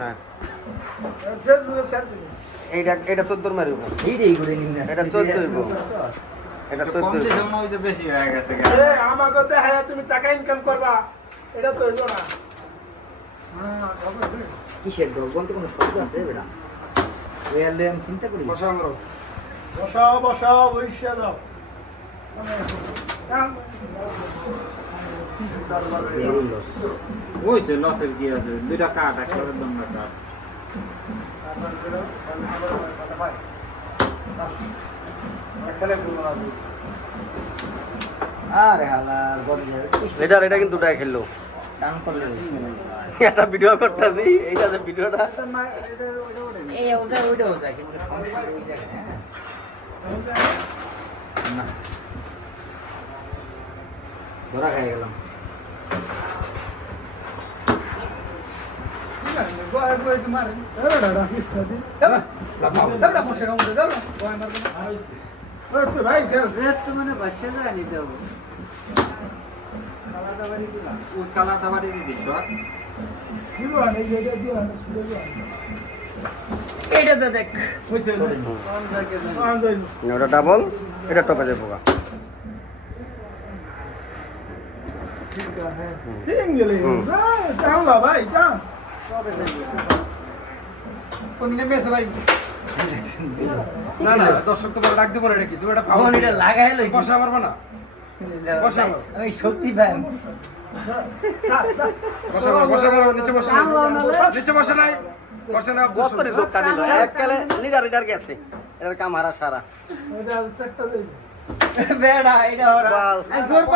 হ্যাঁ এটা 14 মারিব এইটাই করে নিন না এটা 14 হইব এটা 14 হইব হইতে বেশি হয়ে গেছে আমাকে দেখায় তুমি টাকা ইনকাম করবা এটা তো হইলো না কিসের ডগ বলতে কোনো শব্দ আছে বেটা রিয়েল আমি চিন্তা করি বসাও বসে দাও ওইছে লসের কি আছে দুইটা কাট একটা দম না আরে হালাল বড় যাবে এটা কিন্তু টাকা খেললো টান করলে একটা ভিডিও করতেছি এইটা যে ভিডিওটা এই ওইটা কিন্তু সমস্যা ওই জায়গায় না ধরা খাই গেলাম ভাই মানে বাসা যায় নিতে হবে কালা দাবারি দিছ এইটাতে দেখ ওটা ডাবল এটা টপে যাবো সিঙ্গেল চাওলা ভাই চাও কোন নেমে আছে ভাই না না দর্শক তো ডাক দিব না এটা কি তুমি এটা ফোন এটা লাগাই লইছি বসা পারবে না বসা আমি শক্তি পাই বসা নিচে বসা নিচে বসা নাই বসা না বস্তরি দোকান দিল এককালে লিডার গেছে এর কাম হারা সারা এটা সেটটা দেই বেড়া এটা ওরা বাল।